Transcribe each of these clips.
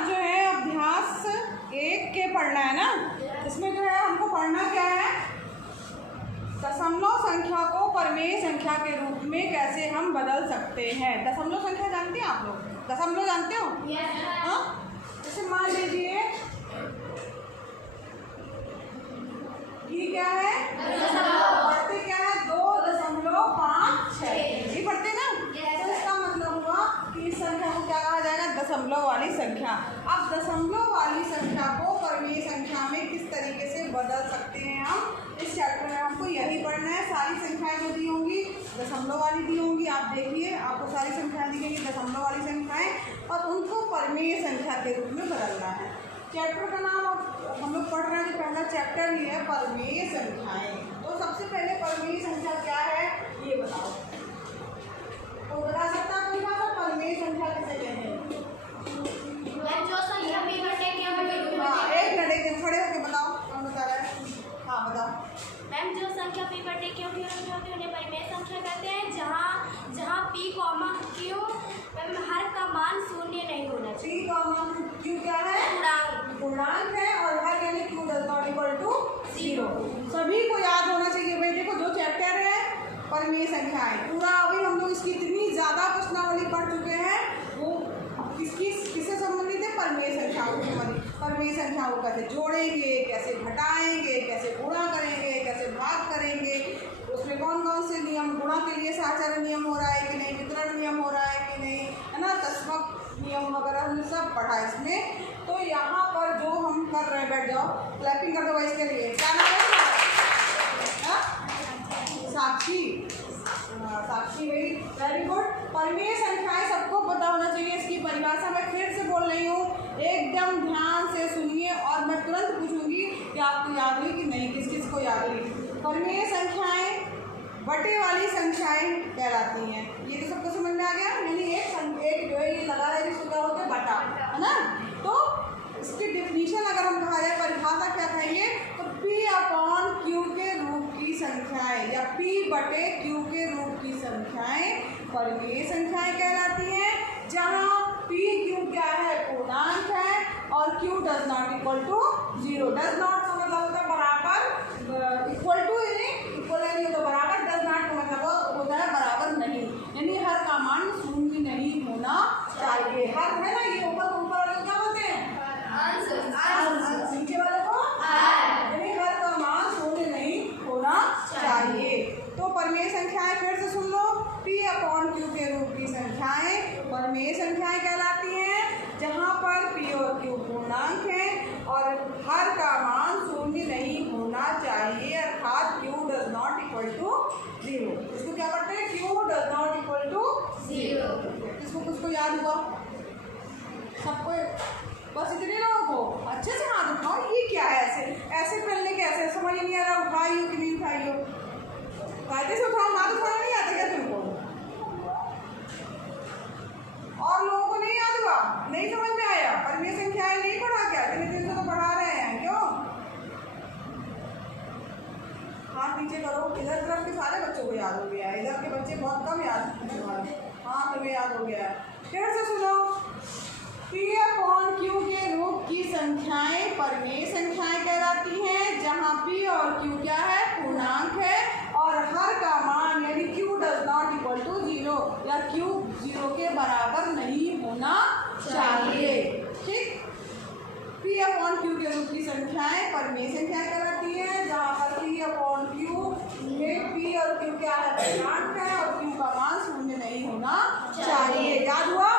आज जो है अभ्यास 1 के पढ़ना है ना। इसमें जो है हमको पढ़ना क्या है, दशमलव संख्या को परिमेय संख्या के रूप में कैसे हम बदल सकते हैं। दशमलव संख्या जानते हैं आप लोग? दशमलव जानते हो? हाँ, जैसे मान लीजिए ये क्या है, पढ़ते क्या है, 2.56 ये पढ़ते ना। तो इसका मतलब हुआ कि इस संख्या को क्या कहा जाएगा, दशमलव वाली संख्या। अब दशमलव वाली संख्या को परिमेय संख्या में किस तरीके से बदल सकते हैं हम, इस चैप्टर में हमको यही पढ़ना है। सारी संख्याएं जो दी होंगी दशमलव वाली दी होंगी, आप देखिए आपको सारी संख्याएं दी गई दशमलव वाली संख्याएं, और उनको परिमेय संख्या के रूप में बदलना है। चैप्टर का नाम हम लोग पढ़ रहे हैं, जो पहला चैप्टर ही है परिमेय संख्याएं। तो सबसे पहले परिमेय संख्या क्या है ये बताओ, तो बता सकता है कोई बात, परिमेय संख्या किसे कहते हैं? जो संख्या p बटे q बटे हाँ, एक मिनट खड़े होकर बताओ, कौन बता रहा है? हाँ बताओ मैम। जो संख्या p बटे q की होती है उन्हें परिमेय संख्या कहते हैं, जहाँ p, q मैम हर का मान शून्य नहीं होना चाहिए। p, q क्या है? पूर्णांक है, और हर यानी q does not equal to 0। सभी को याद होना चाहिए भाई। देखो जो चैप्टर है परिमेय संख्याएं, पूरा अभी हम लोग इसकी इतनी ज़्यादा प्रश्नावली पढ़ चुके हैं, वो किससे संबंधित है, परिमेय संख्याओं से संबंधित। परिमेय संख्याओं को कैसे जोड़ेंगे, कैसे घटाएंगे, कैसे गुणा करेंगे, कैसे भाग करेंगे, उसमें कौन कौन से नियम, गुणा के लिए साचार्य नियम हो रहा है कि नहीं, वितरण नियम हो रहा है कि नहीं, है ना, दशमक नियम वगैरह हमने सब पढ़ा इसमें। तो यहाँ पर जो हम कर रहे हैं, बैठ जाओ, क्लैपिंग कर दो भाई इसके लिए। क्या नाम है? साक्षी, साक्षी भाई, वेरी गुड। परिमेय संख्याएं सबको पता होना चाहिए। इसकी परिभाषा मैं फिर से बोल रही हूँ, एकदम ध्यान से सुनिए, और मैं तुरंत पूछूंगी कि आपको याद हुई कि नहीं, किस किस को याद हुई। परिमेय संख्याएं बटे वाली संख्याएं कहलाती हैं। ये तो सबको समझ में आ गया। यानी एक जो है ये लगा है जिसको क्या होता है, बटा, है ना। तो इसकी डिफिनीशन अगर हम कहा जाए, परिभाषा क्या कहेंगे, तो p अपॉन q के रूप की संख्याएं या p बटे q के रूप की संख्याएं परिमेय संख्याएं कहलाती हैं, जहाँ p q क्या है, पूर्णांक है, और q does not equal to 0। Does not का मतलब होता है बराबर, इक्वल टू इक्वल नहीं होता बराबर, डज नॉट का मतलब होता है बराबर नहीं, यानी हर का मान शून्य नहीं होना चाहिए। हर है ना, ये ऊपर वाले क्या बोलते हैं, नीचे वाले को, यानी हर का मान शून्य नहीं होना चाहिए। तो परिमेय संख्याएं फिर से सुन लो, p अपॉन q के रूप की संख्याएं परिमेय संख्याएं कहलाती हैं, जहाँ पर p और q पूर्णांक हैं और हर का मान शून्य नहीं होना चाहिए, अर्थात q does not equal to 0। इसको क्या करते हैं, q does not equal to 0। इसको कुछ याद हुआ सबको? बस इतने लोगों को अच्छे से हाथ उठाओ। ये क्या है, ऐसे पहले कैसे, समझ नहीं आ रहा, उठाइयो कि नहीं उठाइयो, कायदे से उठाओ, हाथ उठाना नहीं आता क्या तुमको? और लोगों को नहीं याद हुआ, नहीं समझ में आया, परिमेय संख्याएं नहीं पढ़ा क्या? इतने दिन से तो पढ़ा रहे हैं, क्यों? हाथ नीचे करो। इधर तरफ के सारे बच्चों को याद हो गया है, इधर के बच्चे बहुत कम याद करने वाले। हाँ, तुम्हें याद हो गया है। फिर से सुनो, p अपॉन q के रूप की संख्याएं परिमेय संख्याएं कहलाती हैं, जहाँ p और q क्या है, पूर्णांक है, और हर का मान यानी q does not equal to 0 या q 0 के बराबर नहीं होना चाहिए। ठीक, p अपॉन q के रूप की संख्याएं परिमेय संख्या कहलाती है, जहाँ पर p अपॉन q में p और q क्या है, पूर्णांक है, और q का मान शून्य नहीं होना चाहिए। याद हुआ?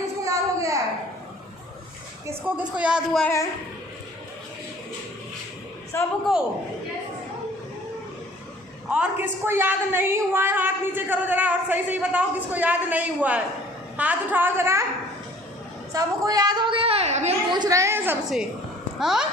किसको याद हो गया है? किसको याद हुआ है? सबको। और किसको याद नहीं हुआ है, हाथ नीचे करो जरा, और सही सही बताओ किसको याद नहीं हुआ है, हाथ उठाओ जरा। सबको याद हो गया है? अभी हम पूछ रहे हैं सबसे। हाँ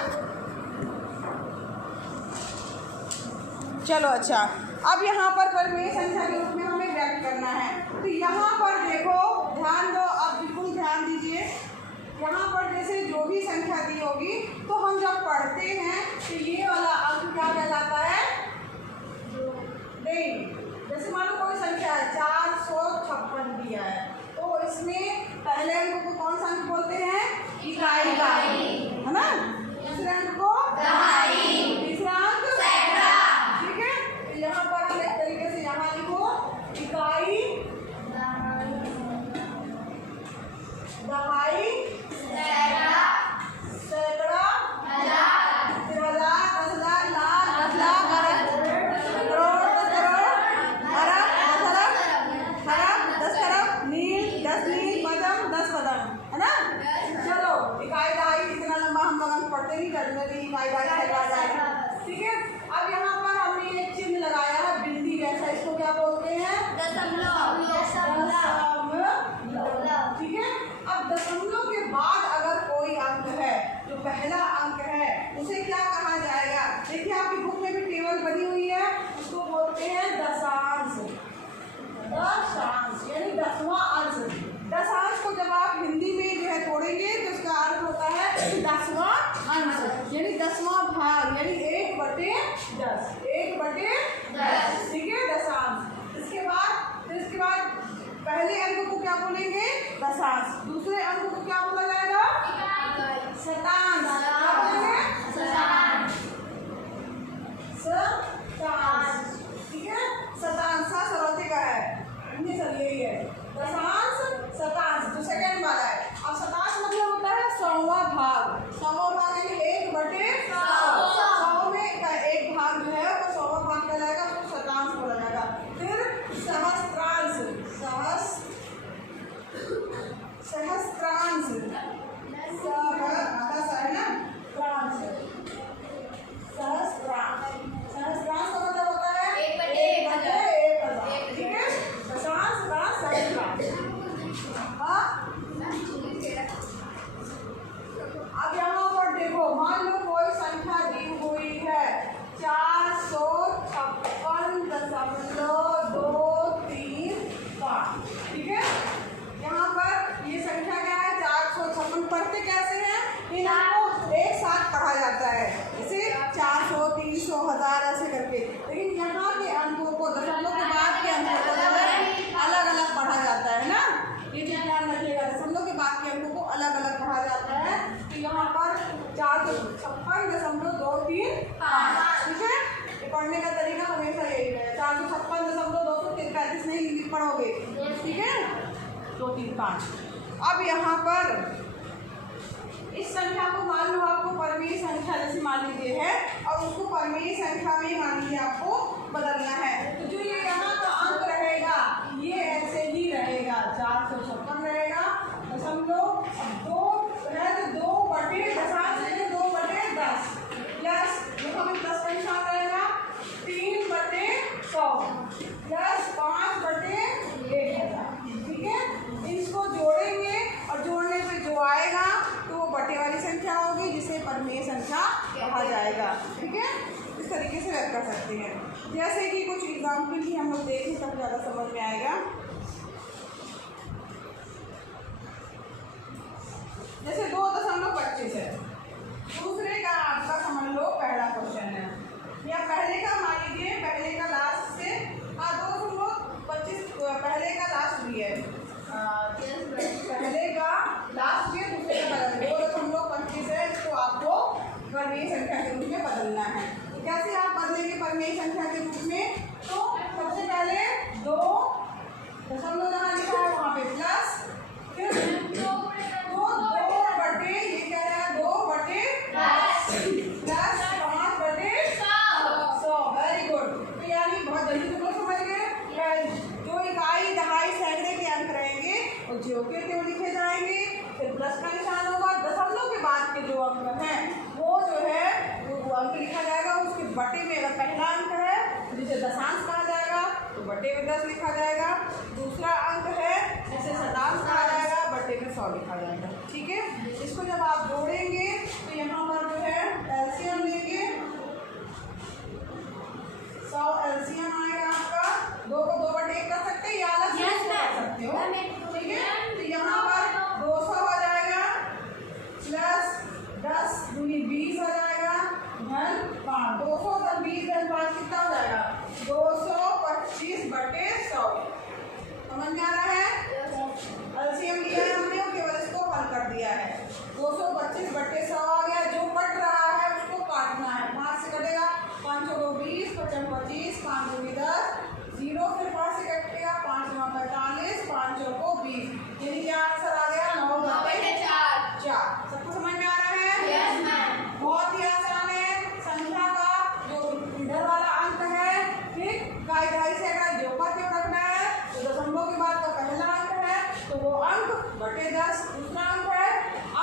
चलो अच्छा, अब यहाँ पर परिमेय संख्या के रूप में हमें व्यक्त करना है। तो यहाँ पर देखो, ध्यान दो, अब बिल्कुल ध्यान दीजिए। यहाँ पर जैसे जो भी संख्या दी होगी, तो हम जब पढ़ते हैं तो ये वाला अंक क्या कहलाता है, जैसे मान लो कोई संख्या है 456 दिया है, तो इसमें पहले पहले अंक को कौन सा अंक बोलते हैं? इकाई का, है ना। दूसरे अंक को दहाई, तीसरा अंक सैकड़ा। ठीक है, तो यहाँ पर हम एक तरीके से यहाँ लिखो इकाई, दहाई, सैकड़ा, फिर हजार, 10,000, लाख, 10 लाख, करोड़, 10 करोड़, अरब, 10 अरब, नील, 10 नील, पदम, 10 पदम, है ना। चलो इकाई दहाई इतना लंबा हम लोग पढ़ते नहीं, करने भी इकाई दहाई लगा जाएगा। ठीक है, अब यहाँ पर हमने एक चिन्ह लगाया है बिंदी जैसा, इसको क्या बोलते हैं? दशमलव। ठीक है, अब दशमलव के बाद अगर कोई अंक है, जो पहला अंक है, उसे क्या कहा जाएगा? देखिए आपकी बुक में भी टेबल बनी हुई है, उसको बोलते हैं दशांश। दशांश यानी 10वां अंश। दशांश को जब आप हिंदी में जो है तोड़ेंगे तो उसका अर्थ होता है 10वां अंश, यानी 10वां भाग, यानी 1/10, 1/10। ठीक है, दशांश। इसके बाद पहले अंक को क्या बोलेंगे? दशांश। दूसरे अंक को क्या बोला जाएगा? शतांश। क्या बोलेंगे? शतांश। ठीक है, शतांश सरौते का है, सर यही है दशांश, शतांश जो सेकंड वाला है। अब शतांश मतलब होता है 100वां भाग। 100वां भाग यानी 1/100। 100 में का एक भाग जो है वो 100वां भाग कहलाएगा, उसको शतांश बोला जाएगा। फिर सहस्त्रांश, सहस्त्रांश, सहस्त्रांश का मतलब होता है 1/1000। ठीक है, दशांश, सहस्त्रांश। अब यहाँ पर देखो, मान लो कोई संख्या दी हुई है 456.235। ठीक है, यहाँ पर ये संख्या क्या है? 456। पढ़ते कैसे हैं? इनको एक साथ पढ़ा जाता है, जैसे 400, 300, 1000 ऐसे करके। लेकिन यहाँ के अंकों को, दशमलव के बाद के अंकों को अलग अलग पढ़ा जाता है ना, ये चीज ध्यान रखिएगा। दशमलव के बाद के अंकों को अलग अलग पढ़ा जाता है। तो यहाँ पर 456.235। ठीक है, ये पढ़ने का तरीका हमेशा यही है, 456.235 नहीं पढ़ोगे। ठीक है, 235। अब यहाँ पर इस संख्या को मान लो आपको परमेय संख्या जैसे मान लीजिए है, और उसको परमेय संख्या में मान लीजिए आपको बदलना है, तो जो ये यहाँ का अंक रहेगा ये ऐसे ही रहेगा, 456 रहेगा। दशमलव 2 है तो 2/10, दशांश है 2/10 प्लस देखो हमें प्लस का निशान रहेगा 3/100 प्लस 5/1000। ठीक है, इसको जोड़ेंगे और जोड़ने पे जो आएगा तो वो बटे वाली संख्या होगी, जिसे परमेय संख्या कहा जाएगा। ठीक है, इस तरीके से व्यक्त कर सकते हैं। जैसे कि कुछ एग्जाम्पल ही हम लोग देखें तब ज़्यादा समझ में आएगा। जैसे 2.25 है, दूसरे का आपका समझ लो पहला क्वेश्चन है, या पहले का मान लीजिए, पहले का लास्ट से 2.25 पहले का लास्ट भी है, पहले का लास्ट भी है, दूसरे का बदल 2.25 है, इसको आपको परमेय संख्या के रूप में बदलना है। तो कैसे आप बदलेंगे परमेय संख्या के रूप में? तो सबसे पहले 2 दशमलव जहाँ लिखा है वहाँ पे प्लस, फिर 2/, ये क्या है 2/10 प्लस 5/100। Very good. तो यानी बहुत जल्दी तुम लोग समझ गए, जो इकाई, दहाई, सैकड़े के अंक रहेंगे वो ज्यों के त्यों लिखे जाएंगे। फिर प्लस का निशान होगा, दशमलव के बाद के जो अंक हैं वो जो है वो अंक लिखा जाएगा, उसके बटे में अगर पहला अंक है जिसे दशांश कहा जाएगा तो बटे में 10 लिखा जाएगा। दूसरा अंक है जिसे शतांश कहा जाएगा, बटे में 100 लिखा जाएगा। ठीक है, इसको जब आप जोड़ेंगे तो यहाँ पर जो है एलसीएम लेंगे, 100 एलसीएम आएगा आपका। 2 को 2/1 कर सकते हैं या अलग से कर सकते हो। ठीक है, तो यहाँ पर 200 हो जाएगा प्लस 10 दूनी 20 हो जाएगा धन 5। 200 + 20 + 5 कितना हो जाएगा? 225/100। समझ में आ रहा है? एलसीएम लिया है हमने, बटे 10, दूसरा अंक है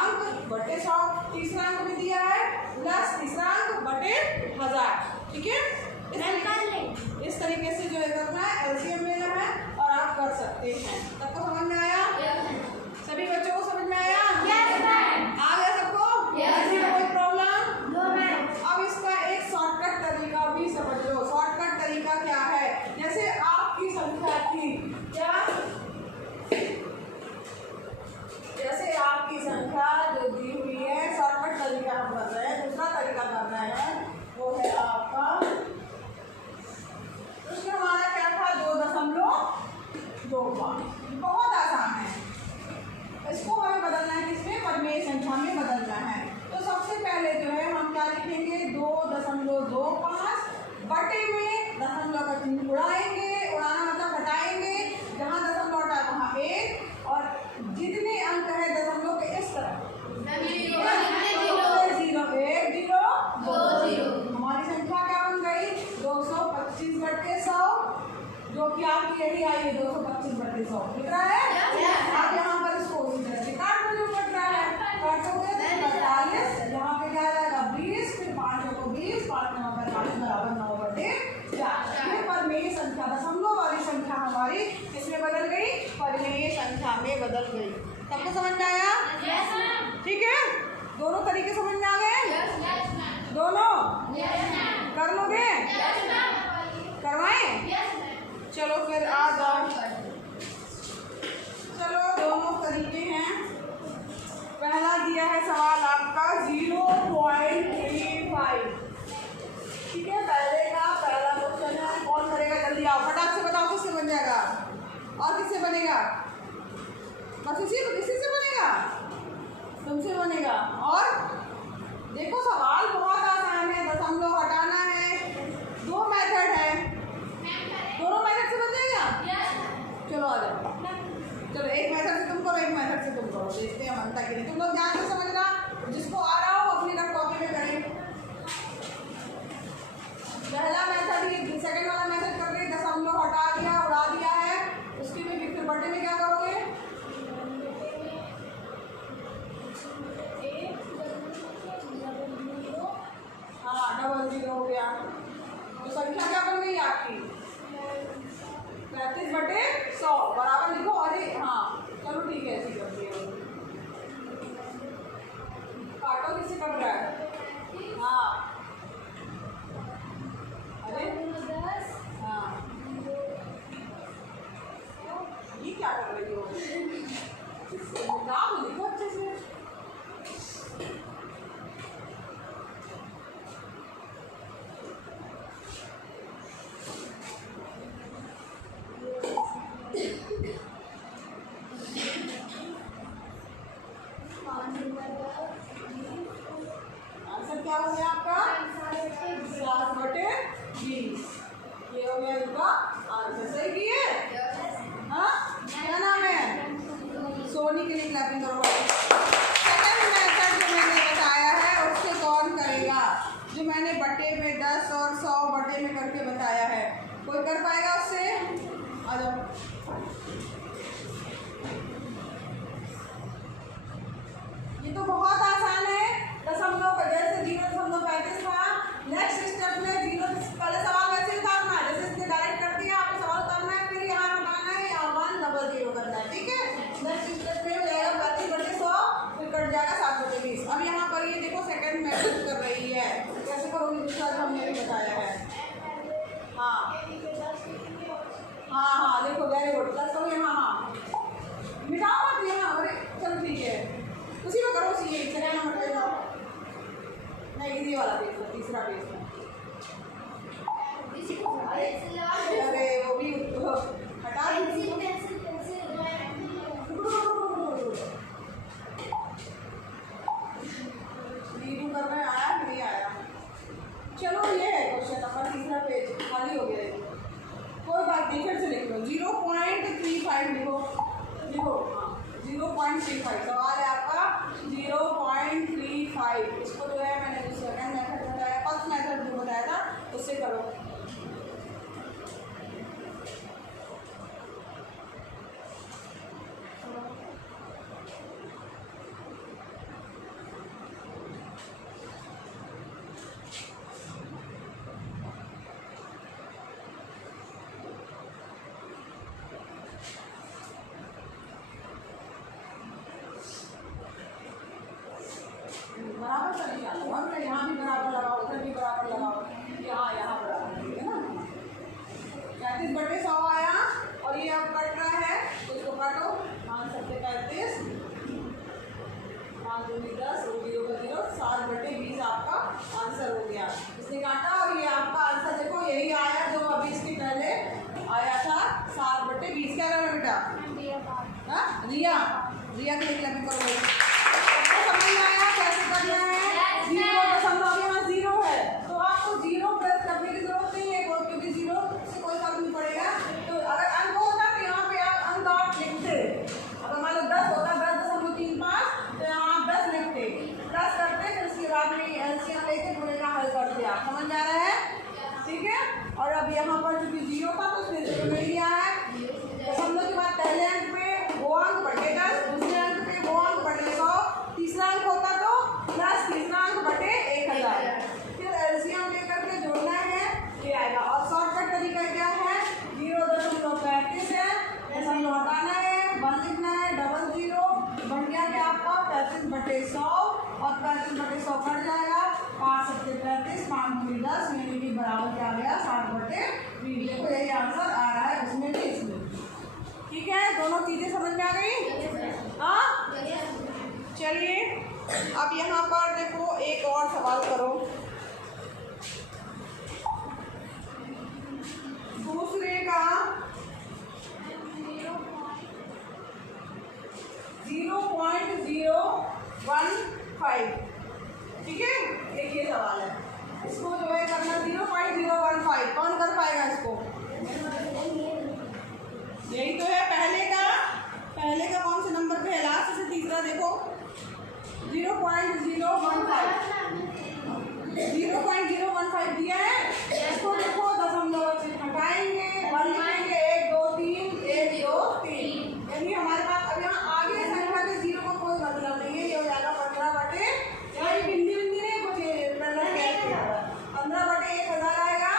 अंक बटे 100, तीसरा अंक भी दिया है प्लस तीसरा अंक बटे 1000। ठीक है, इस तरीके से जो है करना है, एलसीएम लेना है और आप कर सकते हैं। सबको समझ में आया? सभी बच्चों को समझ में आया? आ गया सबको? कोई प्रॉब्लम? अब इसका एक शॉर्टकट तरीका भी समझ लो। शॉर्टकट तरीका क्या है? जैसे आपकी संख्या थी क्या, जैसे आपकी संख्या जो दी हुई है, शॉर्टकट तरीका हम कर रहे हैं। दूसरा तरीका करना है वो है आपका, उसमें हमारा क्या था 2.25। बहुत आसान है, इसको हमें बदलना है किसमें, परिमेय संख्या में बदलना है। तो सबसे पहले जो है हम क्या लिखेंगे, 2.25 बटे में दशमलव का चिन्ह उड़ाएंगे, उड़ाना मतलब घटाएंगे, जहाँ दशमलव होता है वहाँ 1 और जितने अंक है दशमलव के इस तरफ 0 हमारी संख्या क्या बन गई 225 बटे 100, जो कि आपकी यही आई है 225 बटे 100 लिख रहा है। आप यहाँ पर इसको उसी तरह से काट दो जो कट रहा है, काटोगे 45, यहाँ पे क्या आएगा 20, फिर 5 को 20, 5 9 पर 40 बराबर 9 बटे 4। ये परिमेय संख्या दशमलव वाली संख्या हमारी इसमें बदल गई, परिमेय संख्या में बदल गई। सबको समझ में आया? ठीक है, दोनों तरीके समझ में आ गए? दोनों कर लोगे? करवाएं? चलो फिर आ जाओ। चलो दोनों तरीके हैं। पहला दिया है सवाल आपका 0.35। ठीक है, पहले का पहला क्वेश्चन है। कौन करेगा? जल्दी आओ, फटाक से बताओ किससे बन जाएगा और किससे बनेगा? बस इसी से बनेगा, तुमसे बनेगा। और देखो सवाल बहुत आसान है, दशमलव हटाना है, 2 मेथड है, दोनों मेथड से बन जाएगा। चलो आ जाओ, चलो एक मेथड से तुम करो, एक मेथड से तुम करो, देखते हैं बनता कि नहीं। तुम लोग ध्यान से समझना, जिसको आ रहा हो अपनी रफ कॉपी में करें। पहला मेथड ही, सेकंड वाला मेथड कर रहे, दशमलव हटा दिया, उड़ा दिया है, उसके में फिर बटे में क्या करोगे? हाँ, डबल 0 हो गया, तो संख्या क्या बन गई आपकी 35 बटे 100 बराबर लिखो। अरे हाँ चलो ठीक है, ऐसी कर दिया। काटो किससे कट रहा है? हाँ अरे हाँ, ये क्या कर रही हो? नाम लिखो अच्छे से। आंसर क्या हो गया आपका 7 बटे 20। ये हो गया इनका आंसर। सही किए? हाँ, क्या नाम है? सोनी के लिए क्लैपिंग करो। सेकंड मेथड जो मैंने बताया है उससे कौन करेगा? जो मैंने बटे में 10 और 100 बटे में करके बताया है, कोई कर पाएगा उससे? आ जाओ। ये तो बहुत आसान है, दशमलव जैसे 0.35 था, नेक्स्ट स्टेप में 0 पहले सवाल वैसे ही उतारना है, जैसे इसने डायरेक्ट कर दिया, आपको सवाल करना है, फिर यहाँ हटाना है, यहाँ 100 करना है। ठीक है, नेक्स्ट स्टेप में हो जाएगा 35 बटे 100, फिर कट जाएगा 7 बटे 20। अब यहाँ पर ये देखो सेकंड मेथड कर रही है, कैसे करोगे दूसरा जो हमने भी बताया है। हाँ हाँ हाँ, देखो वेरी गुड, प्लस करो यहाँ, हाँ मिटाओ मत यहाँ, अरे चलो ठीक है, उसी में करो, उसी एक सेकंड में हट जाओ। नहीं, इसी वाला पेज है, तीसरा पेज है। अरे वो भी हटा दीजिए। रीडू कर रहे हैं, आया नहीं आया? चलो ये है क्वेश्चन नंबर, तीसरा पेज खाली हो गया। कोई बात नहीं, फिर से लिख लो, 0.35 लिखो, लिखो। हाँ 0.35 सवाल है आपका 0.35। इसको जो है मैंने जो सेकंड मेथड बताया, फर्स्ट मेथड जो बताया था उससे करो। रिया के लिए भी करो। सबको समझ में आया कैसे करना है? जीरो दशमलव यहाँ जीरो है तो आपको जीरो प्रेस करने की जरूरत नहीं है क्योंकि जीरो से कोई फर्क नहीं पड़ेगा। तो अगर अंक होता तो यहाँ पे आप अंक आप लिखते, अगर मान लो 10 होता 10.35 तो यहाँ आप 10 लिखते, प्लस करते, फिर उसके बाद में एलसीएम लेके पूरे का हल करते। आप समझ में आ रहा है? ठीक है। और अब यहाँ पर चूंकि जीरो था तो उसने जीरो ले लिया है। दशमलव के बाद पहले अंक पे वो अंक बटे 10, दूसरे अंक पे वो अंक बटे 100, तीसरा अंक होता तो प्लस तीसरा अंक बटे 1000। फिर एलसीएम लेकर के जोड़ना है, ये आएगा। और शॉर्टकट तरीका क्या है? 0.35 है, दशमलव हटाना है, 1 लिखना है, डबल जीरो बन गया क्या आपका 35/100 और 35/100 कट जाएगा। 5 × 35, 5 × 10 यानी कि बराबर क्या आ गया 60/20। देखो यही आंसर आ रहा है उसमें भी इसमें। ठीक है, दोनों चीजें समझ में आ गई? हाँ, चलिए अब यहाँ पर देखो एक और सवाल करो। दूसरे का 0.015, ठीक है, एक ये सवाल है। इसको जो है करना 0.015, कौन कर पाएगा इसको? यही तो है पहले का कौन से नंबर पे है? लास्ट से तीसरा देखो 0.015 दिया है। इसको देखो दशमलव से हटाएंगे, 1 लिखेंगे, 1 2 3 1 2 3, यानी हमारे पास अब यहाँ आगे संख्या के जीरो का कोई मतलब नहीं है। ये हो जाएगा 15/, यहाँ बिंदी नहीं कुछ 15/1000 आएगा,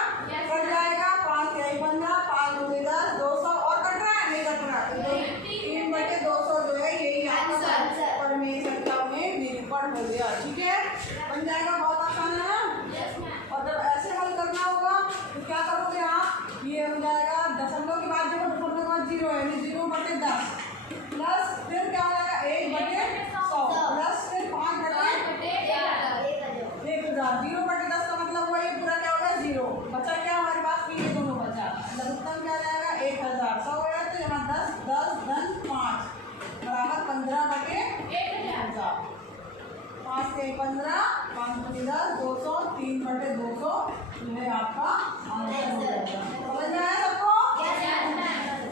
कट जाएगा 5 × 15, 5 × 10 200 और कट रहा है, नहीं कट रहा, 3/200 जो है यही आपका परमेय संख्या में निरूपण हो गया। ठीक है, बन जाएगा, बहुत आसान है ना। और जब ऐसे हल करना होगा तो क्या करोगे आप? ये हो जाएगा दशमलव के बाद, देखो दशमलव के बाद जीरो है, 0/10 प्लस फिर क्या हो जाएगा 1/100 प्लस फिर 5/1000। 0/10 का मतलब हुआ ये पूरा क्या हो गया जीरो, बचा क्या हमारे पास? ये दोनों बचा, लघुत्तम क्या जाएगा 1000। 100 हो गया तो यहाँ 10 10 धन 5 बराबर 15/1000। 5 के 15, 5 × 10 200, 3/200 ये आपका आंसर हो जाएगा। समझ में आया सबको?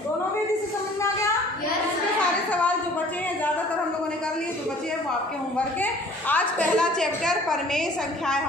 दोनों भी इसी समझ में आ गया? इसके सारे सवाल जो बचे हैं ज़्यादातर हम लोगों ने कर लिए, जो बचे हैं वो आपके होमवर्क है। आज पहला चैप्टर परमेय संख्याएं